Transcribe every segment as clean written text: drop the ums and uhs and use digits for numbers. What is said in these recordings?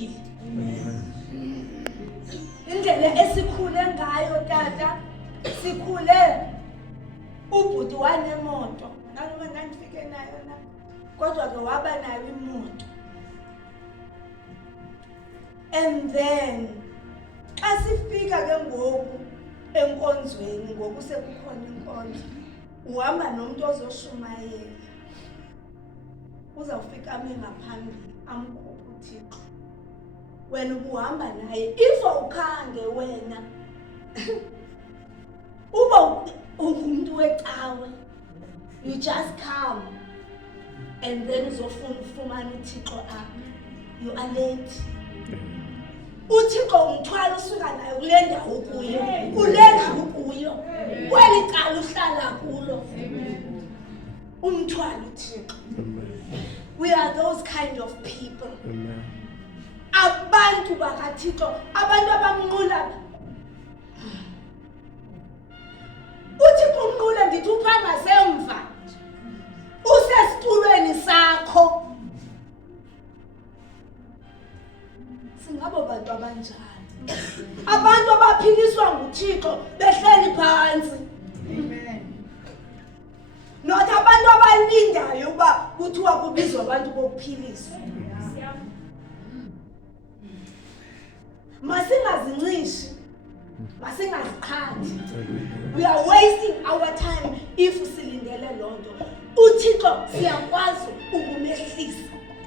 uhlukile. Indlela esikhule ngayo tata, sikhule ubhuti wanemoto. Noma ngifike nayo na. Kodwa ke waba nayo imoto. And then xa sifika ke ngoku enkonzweni ngoku sekukhona inkonzo, uhamba nomuntu ozoshumayela. Uzawufika ame ngaphambili amkhuphe uThixo. Wena ubuhamba naye if awukhange wena uba ungumuntu wecawe, you just come and then uzofumana uThixo apha. You are late. uThixo umthwalo usuka nayo kule ndawo kuyo, kulenza kuyo, kweli cala uhlala kulo. Umthwalo uThixo. We are those kind of people. Amen. Abantu bakaThixo, abantu abamnqula. uThixo umnqula ndithi uphanga semva. Usesitulweni sakho. Singabo bantu abanjani. Abantu abaphiliswa nguThixo behleli phansi. Amen. Not abantu abalindayo uba kuthiwa kubizwa abantu bokuphiliswa. Masingazinxishi. Masingaziqhathi. We are wasting our time if silindele lonto. uThixo siyakwazi ukumehlisa.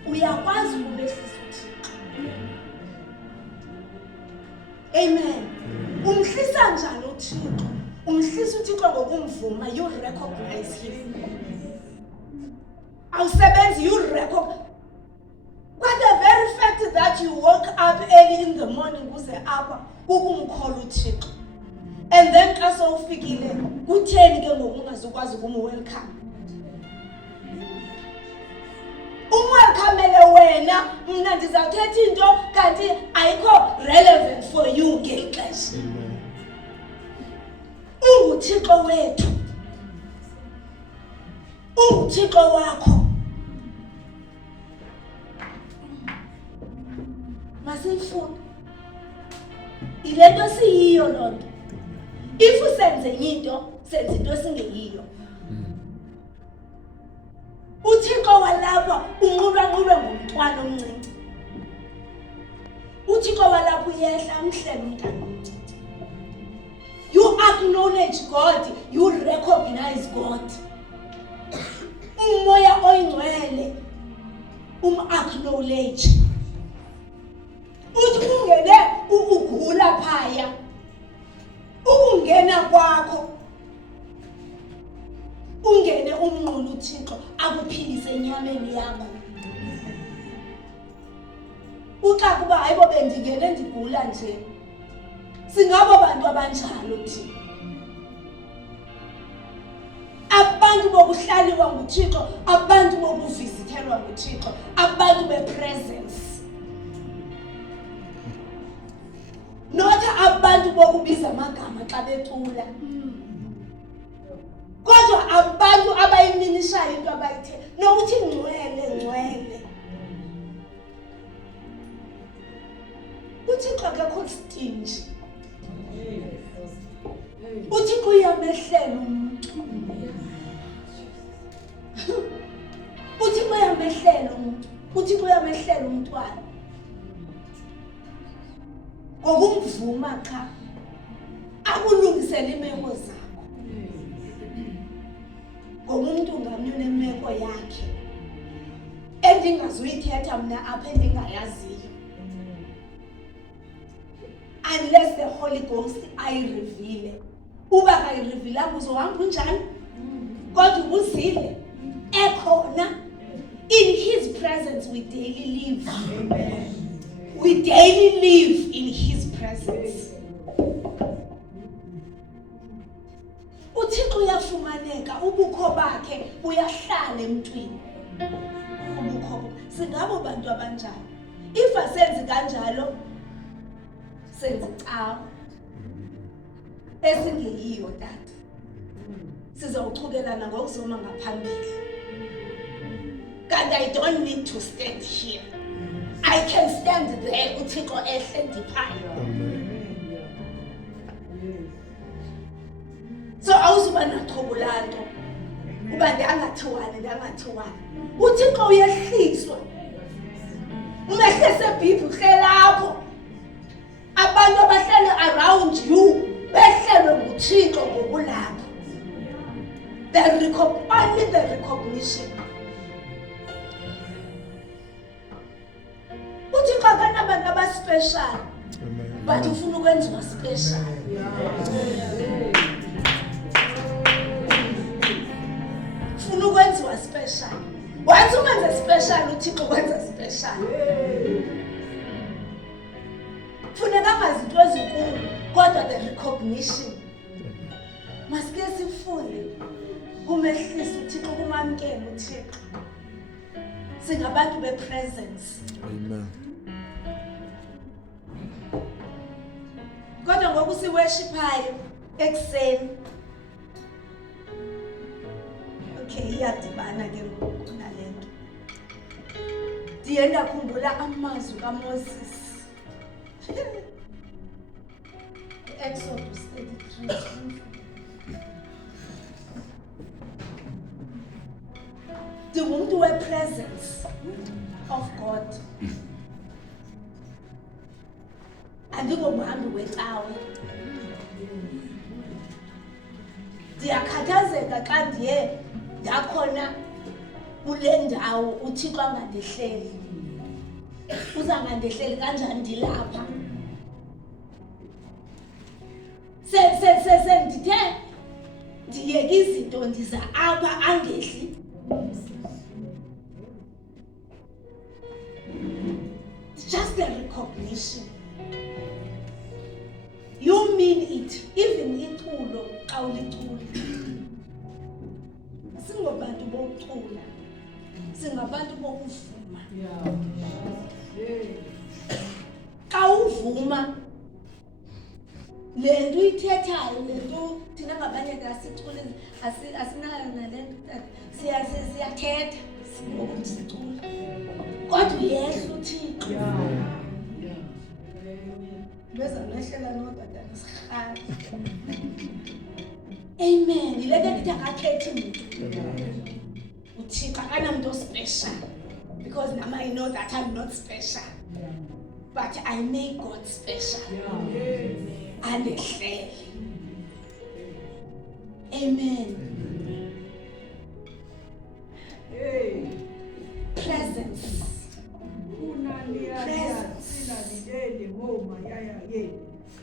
Uyakwazi ukumehlisa uThixo. Amen. Umhlisa njani uThixo? Umhlisa uThixo ngokumvuma. You recognize him. Awusebenzi, you recognize. But the very fact that you woke up early in the morning kuze apha ukumkhola uThixo. And then xa sowufikile kutheni ke ngoku ungazukwazi welcome? Umwelkamele wena, mna ndizawuthetha into kanti ayikho relevant for you ngexesha. UnguThixo wethu. UnguThixo wakho. Masifuna. Ile nto siyiyo lonto. If usenze into, senze into singeyiyo. uThixo walapha unqulwa ngomntwana omncinci. uThixo walapha uyehla amhlele umntana omncinci. You acknowledge God, you recognize God. Umoya oyingcwele acknowledge. Uthi ungene ugula phaya. Ukungena kwakho. Ungene umnqula uThixo akuphilise enyameni yakho. Uxa kuba hayibo bendingene ndigula nje. Singabo bantu abanjalo thina. Abantu bokuhlaliwa nguThixo, abantu bokuvizithelwa nguThixo, abantu bepresence. Not abantu bokubiza amagama xa becula. Kodwa abantu abayiminishayo into abayithe nokuthi ngcwele. uThixo akekho stingy. uThixo uyamehlela umuntu. uThixo uyamehlela umuntu. uThixo uyamehlela umntwana. Ngokumvuma cha. Akulungisela imeko zakho. Ngomuntu ngamnye unemeko yakhe. Endingazuyithetha mina apha endingayaziyo. Unless the Holy Ghost ayireveal. Uba kayirevealanga uzohamba unjani? Kodwa ubuzile ekhona. In his presence we daily live. Amen. We daily live in his presence. uThixo uyafumaneka, ubukho bakhe buyahlala emntwini. Ubukho singabo bantu abanjalo. If asenzi kanjalo senze cawa esingeyiyo tata. Sizawuchukelana ngokuzoma ngaphambili. God, I don't need to stand here. I can stand there uThixo ehle ndiphayo. So awuzuba nathobo lanto uba ndangathiwani uThixo uyehliswa umehlise bhibhi uhlelapho abantu abahlele around you behlelwe nguThixo ngokulapho. Only the recognition. uThixo akanabantu abaspecial but ufuna ukwenziwa special. Ufuna ukwenziwa special. Once umenze special uThixo kwenza special. Funeka ngazinto ezinkulu kodwa the recognition. Masike sifunde kumehlisa uThixo kumamkela uThixo. Singabantu bepresence. Amen. Kodwa ngoku siworshipayo ekuseni. Okay, iyadibana ke ngoku nalento. Ndiye ndakhumbula amazwi kaMoses. Exodus 33. Ndingumuntu wepresence of God. Andingomhambi wecawe. Ndiyakhathazeka xa ndiye ndakhona kule ndawo uThixo angandehleli. Uzangandehleli kanjani ndilapha? Ndithe ndiyeke izinto ndiza apha angehli. Just a recognition. You mean it. Even iculo xa ulicula. Singobantu bokucula. Singabantu bokuvuma. Xa uvuma le nto uyithethayo, le nto thina ngabanye ke asicule asinayo nalento siyathetha ngokuthi sicula. Kodwa uyehla uThixo. Beza mehlela nodadana sirhali. Amen. Yilento ndithi akakhethi umuntu. uThixo akanamuntu special. Because now I know that I'm not special. But I make God special. And ehlele. Amen. Presence.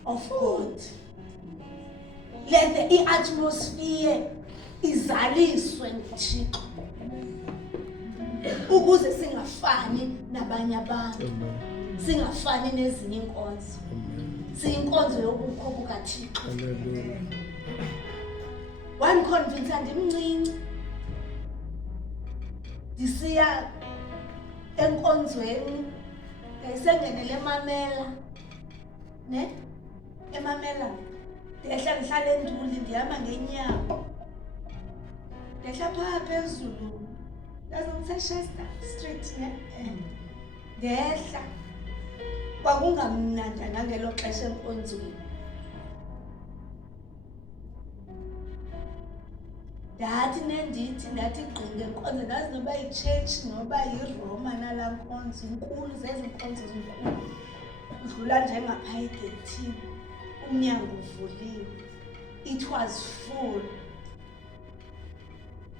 Of God. Let the atmosphere izaliswe nguThixo. Ukuze singafani nabanye abantu. Singafani nezinye inkonzo. Siyinkonzo yobukho bukaThixo. One convince andimncinci. Ndisiya enkonzweni yayisengenele eMamela. Ne? eMamela. Ndiyehla ndihlala eNduli ndihamba ngeenyawo. Ndehla phaa phezulu. Chester Street ne? Ndehla. Kwakungamnandi ngangelo xesha enkonzweni. Ndathi gqinge inkonzo ndazi noba yichurch noba yiRoma nalaa nkonzo inkulu zezi nkonzo zinkulu. Udlula nje ngapha egethini. Umnyango uvuliwe. It was full.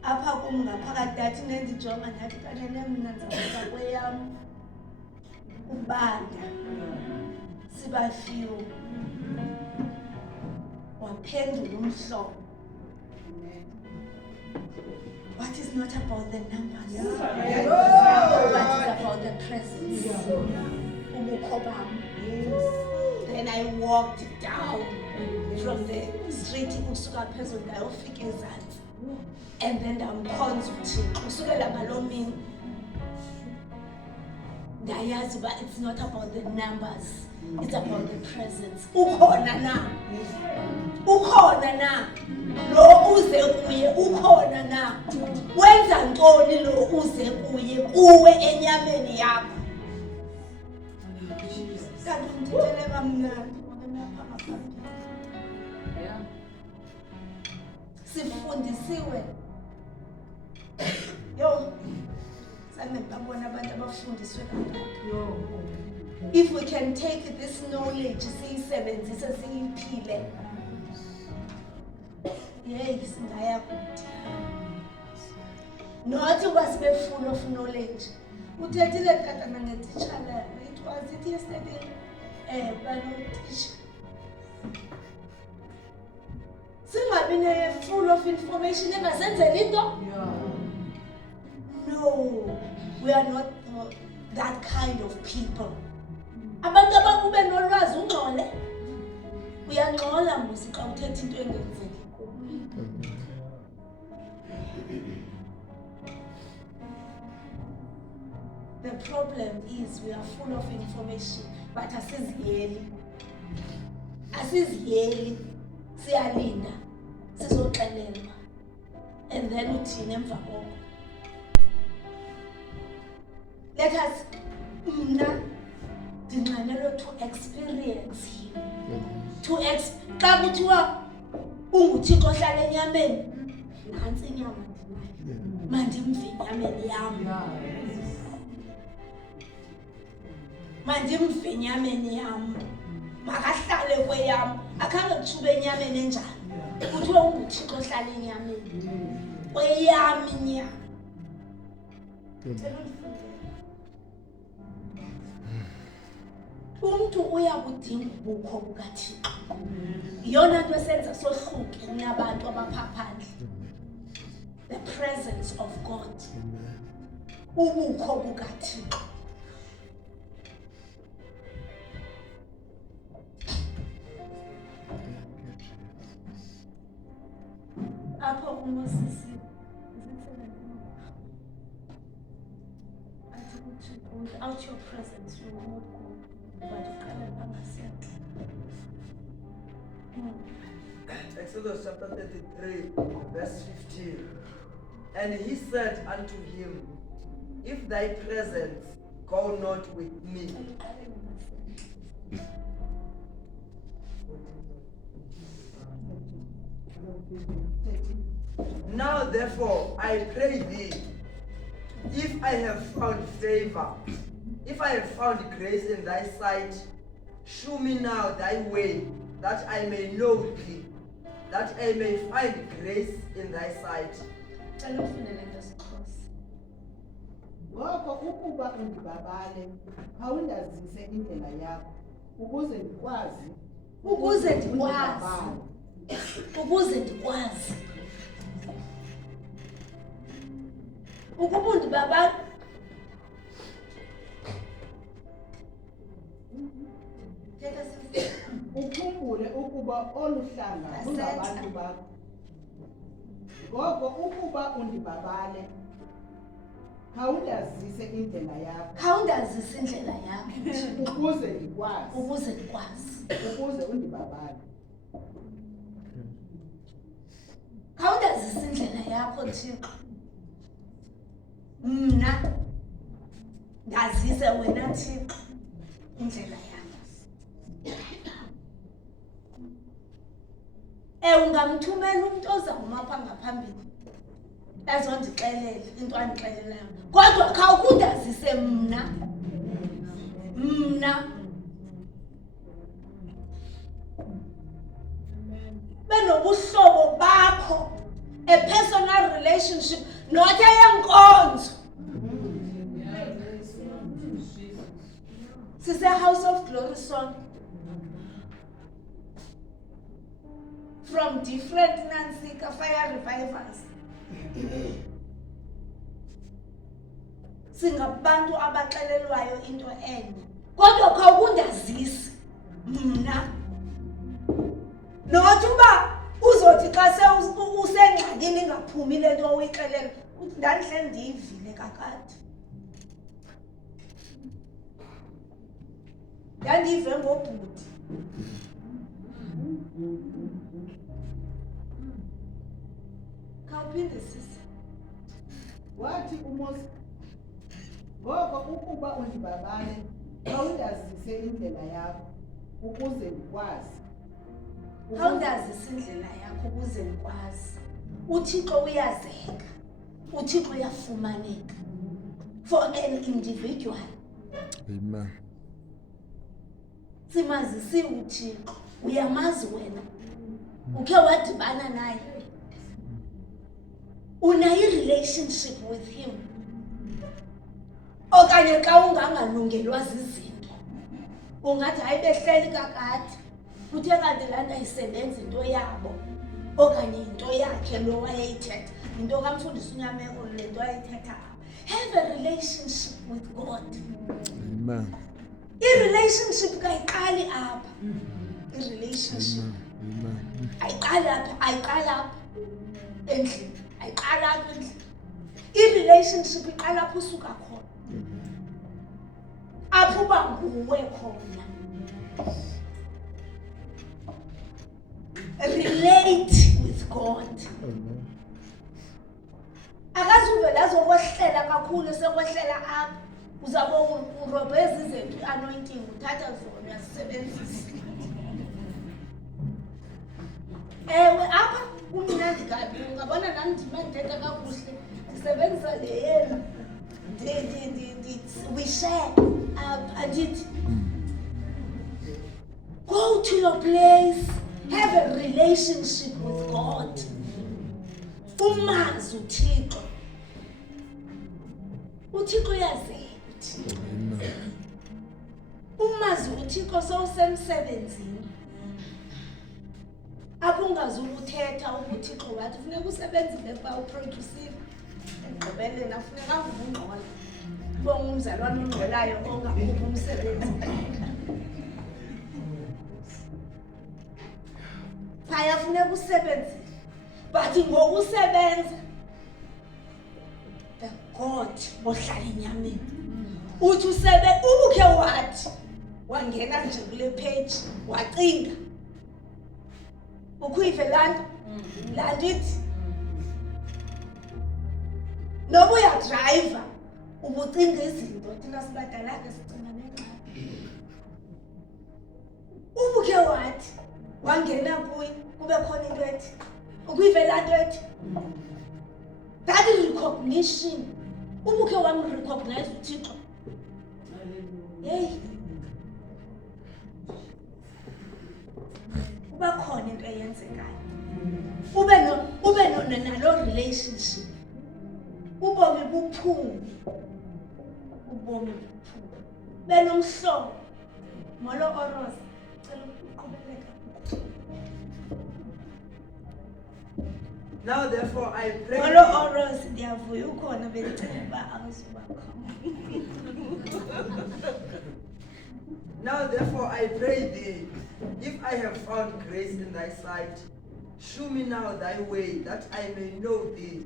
Apha kum ngaphakathi ndathi nendijonga ndathi kanene mna ndizawuba kweyam. Ubanda. Siba few. Waphendula umhlobo. What is not about the numbers, but it's about the presence. Then I walked down from the street usuka phezulu ndayofika ezantsi. And then ndamkhonza uThixo. Usukela ngaloo mini ndayazi uba it's not about the numbers, it's about the presence. Ukhona na? Ukhona na? Lo uze kuye ukhona na? Wenza ntoni lo uze kuye kuwe enyameni yakho? Kanti undithethele kamnandi ngoba apha ngaphambili. Sifundisiwe. Yo, sange babona abantu abafundiswe kangaka. If we can take this knowledge, siyisebenzise siyiphile. Yey, singaya kude. Not was be full of knowledge. Uthethile tata nangetitshala. It was it yesterday. Banotisha. Singabi full of information engasenzeli into? No, we are not that kind of people. Abantu abakube nolwazi ungxole. Uyangxola musi xa uthetha into engenzeki kuwe. The problem is we are full of information, but asiziyeli. Asiziyeli. Siyalinda. Sizoxelelwa. And then uthini emva koko. Let us to experience him. Xa kuthiwa unguThixo ohlala enyameni, nantsi inyama ndinayo. Mandimve enyameni yam. Mandimve enyameni yam. Makahlale kweyam. Akhange kuthube enyameni enjani. Kuthiwa unguThixo ohlala enyameni. Kweyam inyama. Umuntu uyakudinga ubukho bukaThixo. Iyona nto esenza sohluke kunabantu abapha phandle. The presence of God. Ubukho bukaThixo. Apho uMoses without your presence you will not go. Exodus chapter 33, verse 15. And he said unto him, if thy presence go not with me. Now therefore I pray thee, if I have found favor, if I have found grace in thy sight, shew me now thy way, that I may know thee, that I may find grace in thy sight. Ngoko ukuba undibabale, awundazise indlela yakho, ukuze ndikwazi. Ukuba undibabale. Ukhumbule ukuba oluhlanga lungabantu bakho. Ngoko ukuba undibabale, khawundazise indlela yakho. Ukuze ndikwazi. Ukuze undibabale. Khawundazise indlela yakho Thixo. Mna ndazise wena Thixo indlela yakho. Ungamthumela umuntu ozawuma apha ngaphambili ezondixelela into andixelelayo. Kodwa khawundazise mna. Benobuhlobo bakho, a personal relationship, not eyenkonzo. Sise House of Glory song. From different Nansika fire revivals. Singabantu abaxelelwayo into enye. Kodwa khawundazise mna. Nothi uba uzothi xa usengxakini ingaphumi le nto uyixelela, ndandihle ndiyivile kakade. Ndandiyive ngobhuti. Khawuphinde sisi. Wathi uMoses, ngoko ukuba undibabale, khawundazise indlela yakho ukuze ndikwazi. Khawundazise indlela yakho ukuze ndikwazi. uThixo uyazeka, uThixo uyafumaneka for an individual. Amen. Simazisi uThixo, uyamazi wena, ukhe wadibana naye, unayo relationship with him. Okanye xa ungangalungelwa zizinto ungathi hayi behleli kakade, kuthe kanti laa nto ayisebenzi into yabo okanye into yakhe lo wayeyithetha, into kamfundisi uNyameko le nto wayeyithetha. Have a relationship with God. Amen. I-relationship kayiqali apha. I-relationship ayiqali apha, ayiqali apha endlini, ayiqali apha endlini. I-relationship iqala apho usuka khona, apho uba nguwe khona. Relate with God. Akazuvela azokwehlela kakhulu, sekwehlela apha uzawube urobheza izinto i-anointing, uthatha zona uyazisebenzisa. Ewe apha kumnandi kabi, ungabona nam ndime ndithetha kakuhle, ndisebenzisa le yenu, we share andithi. Go to your place, have a relationship with God. Umazi uThixo, uThixo uyazeka. Umazi uThixo sowusemsebenzini, apho ungazukuthetha uThixo wathi funeka usebenzile kuba uproducile, ekugqibeleni afuneka ungungqola, ubonga umzalwane ongqolayo ongakhuphi umsebenzi. Phaya funeka usebenzile, but ngokusebenza the God ohlala enyameni uthi ubukhe wathi wangena nje kule page wacinga ukhuyive laa nto laa ndithi noba uyadrayiva ubucinga izinto thina sibadalake sicinga nengxaki. Ubukhe wathi wangena kuye kube khona into ethi ukhuyive laa nto ethi that recognition. Ubukhe wamrecognize uThixo, hey, kuba khona into eyenzekayo, ube nalo relationship, ubomi buphume, ubomi buphume, benomhlobo. Molo Oros, cela uqhubeleka. Now therefore I pray. Molo Oros, ndiyavuya ukhona, bendicinga uba awuzuba khona. Now therefore I pray thee, if I have found grace in thy sight, shew me now thy way, that I may know thee,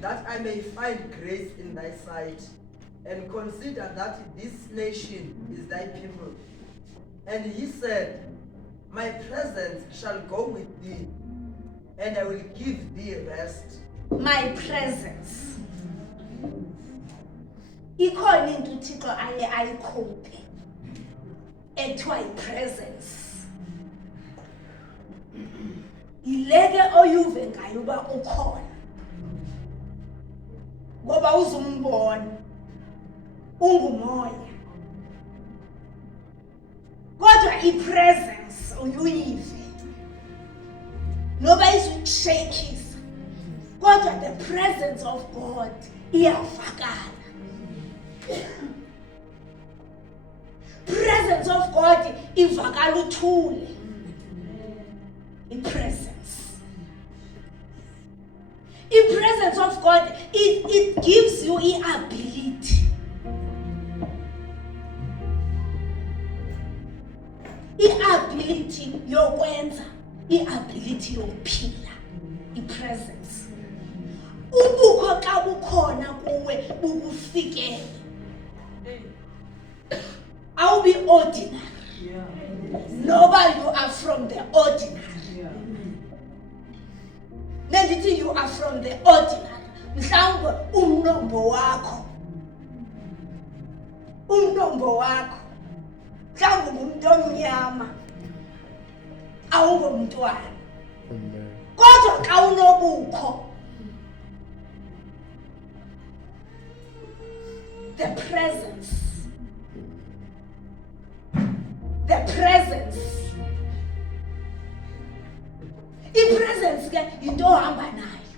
that I may find grace in thy sight, and consider that this nation is thy people. And he said, my presence shall go with thee, and I will give thee rest. My presence. Ikhona into uThixo aye ayikhuphe ethiwa yi-presence. Yileke oyuve ngayo uba ukhona, ngoba uzumbona ungumoya, kodwa i-presence uyive noba izukushekisa, kodwa the presence of God iyavakala. Presence of God ivakala uthule. I-presence of God, it gives you i-ability. I-ability yokwenza, i-ability yokuphila, i-presence. Ubukho xa bukhona kuwe bukufikele, awubi ordinary. Noba you are from the ordinary. Nendithi you are from the ordinary, mhlawumbe umnombo wakho ungumuntu omnyama awungomntwana Amen. kodwa xa unobukho the presence i-presence ke into ohamba nayo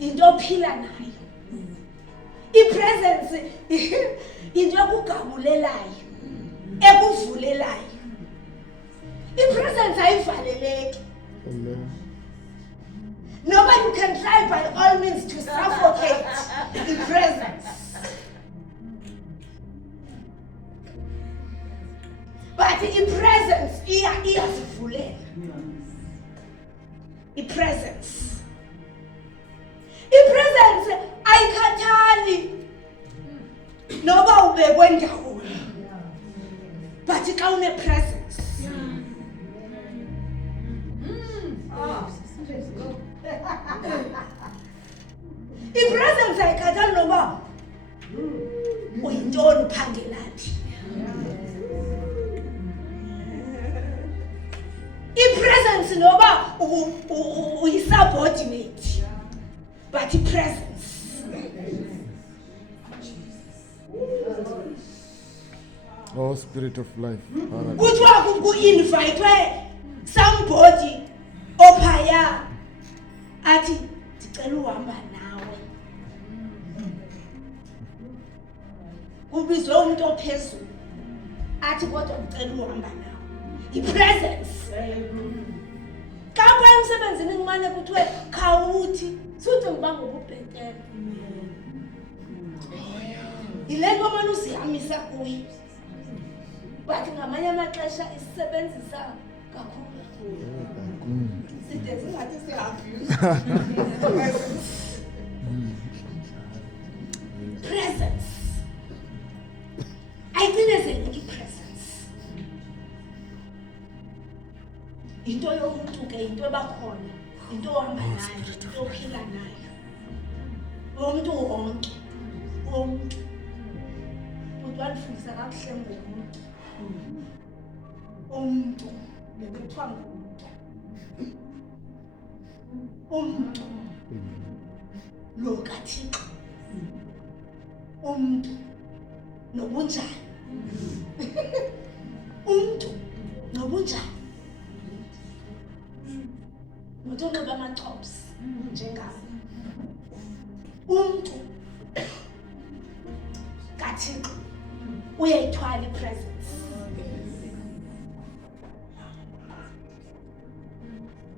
into ophila nayo i-presence into ekugabulelayo ekuvulelayo i-presence ayivaleleki Amen. noba you can try by all means to suffocate i-presence but i-presence iyazivulela i-presence ayikhathali noba ubekwe ndawoni but xa une-presence i-presence ayikhathali noba uyintoni uphangelaphi i-presence noba uyi-subordinate but i-presence Oh, Spirit of life. Father, kuthiwa ku-invitwe somebody ophaya athi ndicela uhamba nawe kubizwe umntu ophezulu athi kodwa ndicela uhamba nawe i-presence xa phaya emsebenzini kumane kuthiwe khawuthi suthi ngiba ngobubhetele yile nto mane uzihamisa kuyo but ngamanye amaxesha isisebenzisa kakhulu side zingathi presence ayicinezeli i-presence into yomuntu ke into ebakhona into ohamba nayo into ophila nayo umntu wonke umntu walifundisa kakuhle ngomuntu umntu bekuthiwa ngumuntu umntu lo kaThixo umntu nobunjani umntu nobunjani notonxiba amachops njengam umntu kaThixo uyayithwala i-presence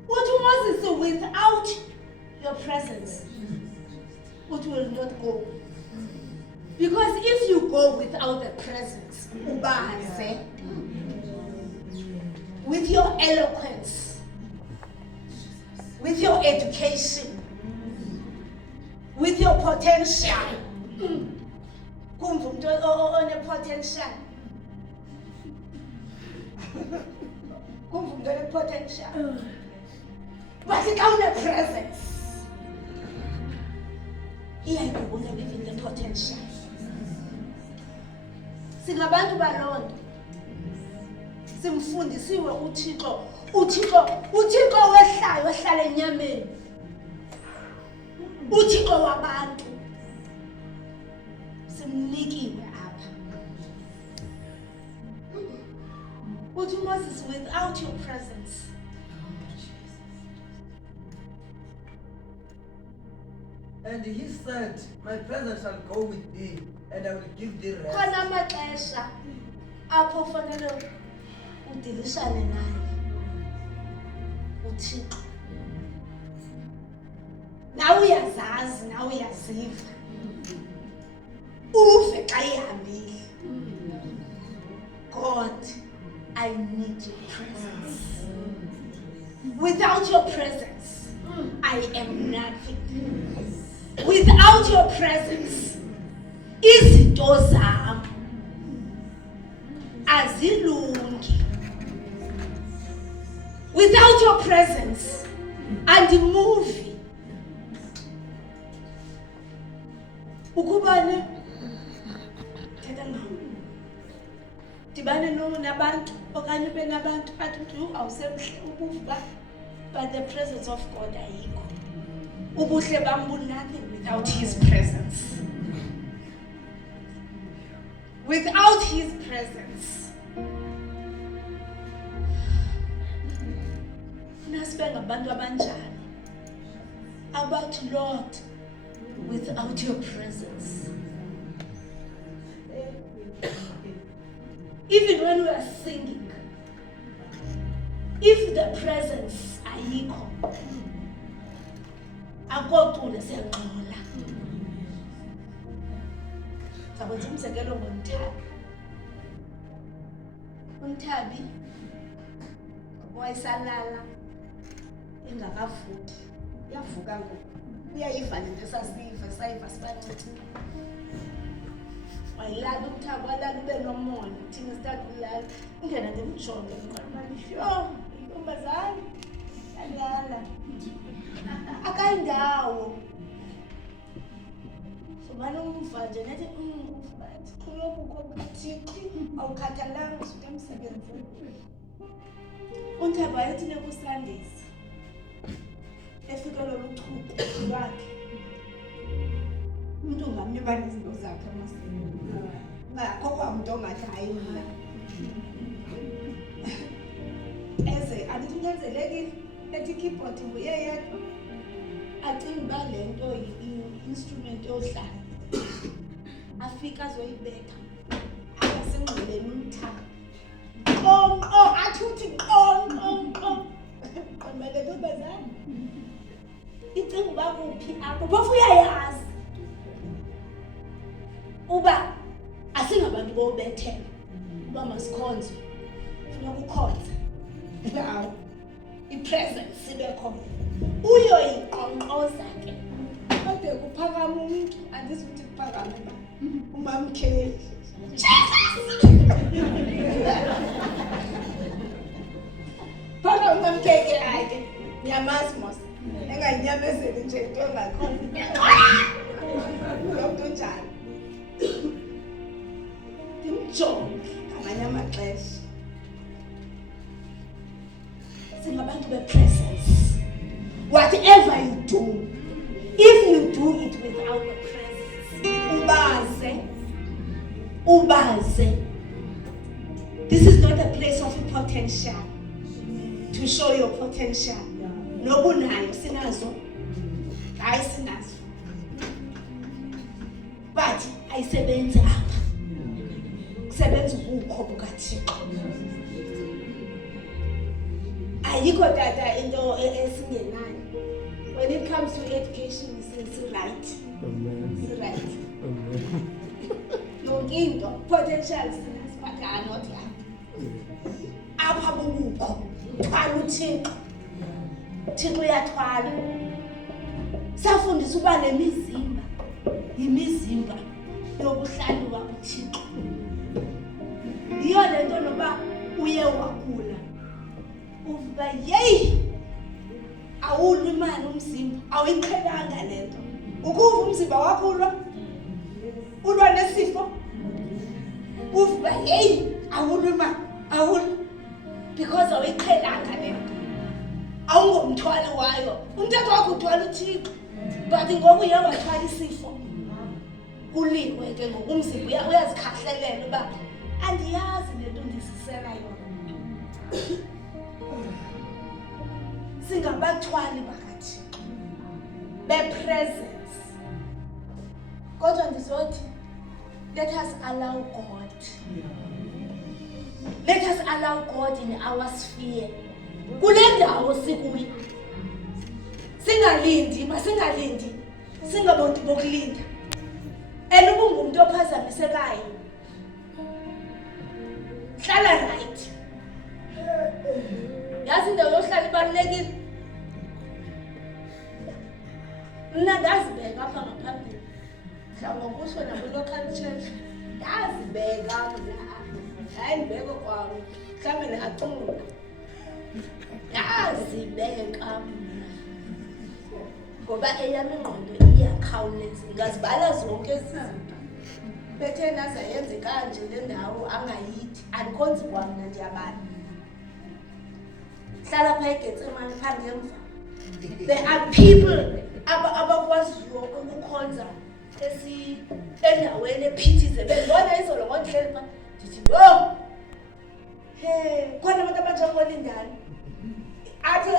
uthi uMoses without your presence it will not go because if you go without the presence ubaze with your eloquence with your education with your potential kumva umuntu one-potential kumva umuntu one-potential but xa une-presence iyayigubungela even the potential singabantu baloo nto simfundisiwe uthixo wehlayo ehlala enyameni uthixo wabantu simnikiwe apha uthi Moses without your presence And he said, my presence shall go with thee, and I will give thee rest. khona amaxesha apho ufanele udilishane naye uthixo nawe uyazazi nawe uyaziva uve xa ihambile God, I need your presence. Without your presence, I am nothing. Without your presence, izinto zam azilungi. Without your presence, andimuvi. Ukubane thetha ngam. udibane nabantu okanye ube nabantu athi awusemhle ubuva, but the presence of God ayikho. Ubuhle bam nothing without his presence. Without his presence. Nasibe ngabantu abanjani. About Lord, without your presence. Even when we are singing, if the presence ayikho, akotule siyanqola. Sabonza umzekelo ngoMthabi. uMthabi wayesalala engakavuki. Yavuka ngoku. Uyayiva lento sasiyiva sibancinci. Wayilala uMthabi, walala ube nomona. Thina sikulala. Ungena ndimjonge ngiqala sho, intombazane yalala. Akayindawo. Sobana umva nje nathi bathi kulokho kokuthixi awukhathalanga usuke emsebenzini. uMthabi wayethi nekusandisi. Efika lo luchuku lwakhe. Umuntu ngamnye banezinto zakhe amasini. Ngakho kwamuntu ongathi hayi mina. Eze abithi kunyanzelekile ethi keyboard nguye yedwa. Acinga uba le nto yi-instrument yodlala. Afika azoyibetha. Akasengqileni uMthabi. Athi uthi qonqonqo. Qambele ntombazane. Icinga uba kuphi apho phofu uyayazi uba asingabantu bobethela uba masikhonze funeka ukhonze hawu ipresence sibe khona uyoyiqonqoza ke kade kuphakama umuntu andizi ukuthi kuphakama uba umamkheli phakama umamkheli ake nyamazi mos enganyamezeli nje into engakhona lomntu njani ndimjonge ngamanye amaxesha singabantu bepresence. Whatever you do, if you do it without the presence, ubaze. This is not a place of potential to show your potential. Nobunayo sinazo. Hayi sinazo. But ayisebenzi apha. Kusebenza ubukho bukaThixo. Ayikho tata into esingenayo. When it comes to education, it's right. It's right. Yonke into potential sinazo, but are not right. Apha bubukho. Thwala uThixo. Thixo uyathwala. Safundisa uba nemizimba. Yimizimba yokuhlaluka kuThixo. Yiyo lento noba uye wagula. Uvuka yeyi awulwa imali umzimba awuyiqhelanga lento. Ukuva umzimba wakho ulwa nesifo. Uvuka yeyi awulwa imali awulwa because awuyiqhelanga lento. Awungomthwali wayo. Umthetho wakho uthwala uThixo. But ngoku uye wathwala isifo. Kuliwe ke ngoku umzimba uyazikhahlelela uba andiyazi lento ndisisela yona. Singabathwali bakaThixo bepresence. Kodwa ndizothi let us allow God. Let us allow God in our sphere. Kule ndawo sikuyo. Singalindi, singabontu bokulinda. Ubungumuntu ophazamisekayo. Hlala right. Yazi into yohlala ibalulekile. Mina ndazibeka apha ngaphambili. Mhlawumbe ngokusho nabo-local church. Ndazibeka mna. Hayi ndibeke kwawo. Mhlawumbe ndingacunga. Ndazibeka mna. Ngoba eyami ingqondo iyakhawuleza. Ngazibala zonke izinto. bethe nazayenze kanje le ndawo angayithi andikhonzi kwamna ndiyabala hlala phaa egetsemane phaa ngemva. There are people abakwaziyo ukukhonza endaweni ephithize bendibona izolo ngondihleli phaa ndithi yho khona abantu abatshakolindani athi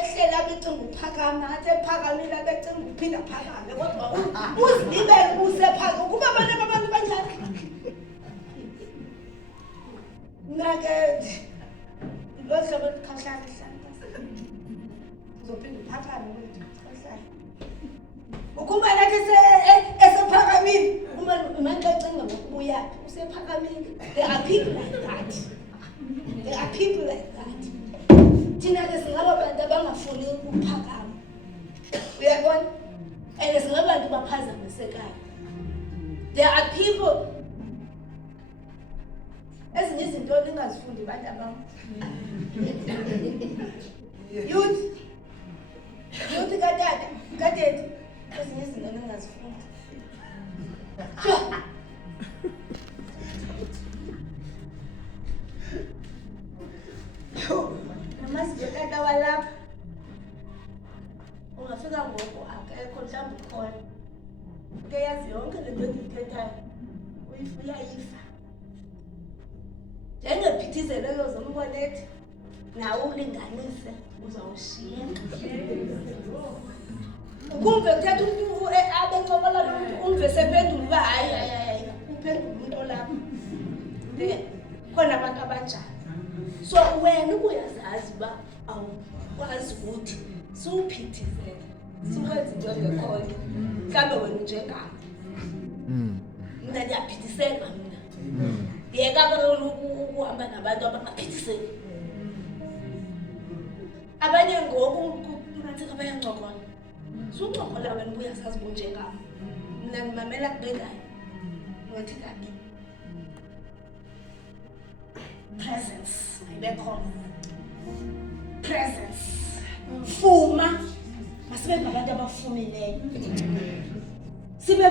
ehlela becinga uphakama athi ephakamile becinga uphinda phakame kodwa uzilibele usephakama ukuba abantu banjani mna ke lo hlobo likhahlana uzophinda uphakame khahla ukuba nathi esephakamile umanxa ecinga ngokubuyaphi usephakamile. There are people like that. There are people like that. Thina ke singaba bantu abangafuni ukuphakama. Uyabona? And singaba bantu baphazamisekayo. There are people ezinye izinto ningazifundi bantu abam. Youth katata, kateti, ezinye izinto ningazifundi. Namasibekata walapha ungafika ngoku akekho mhlawumbi ukhona into yazi yonke le nto endiyithethayo uyayifa njengephithizeleyo zombonethi nawe ulinganise uzawushiyeka ukumve kuthetha umntu abencokola nomntu umve sephendula uba hayi uphendula umntu olapha khona abantu abanjani. So wena ubuyazazi uba awukwazi ukuthi siwuphithizele siwenze into engekhoyo mhlawumbe wena unjengam mna ndiyaphithiseka mna yeka ukuhamba nabantu abangaphithiseki abanye ngoku kunansika bayancokola sukuncokola wena ubuyazazi bunjengam mna ndimamela kubengayo nothi kabi presence mayibekhona presence fuma masibe ngabantu abafumileyo sibe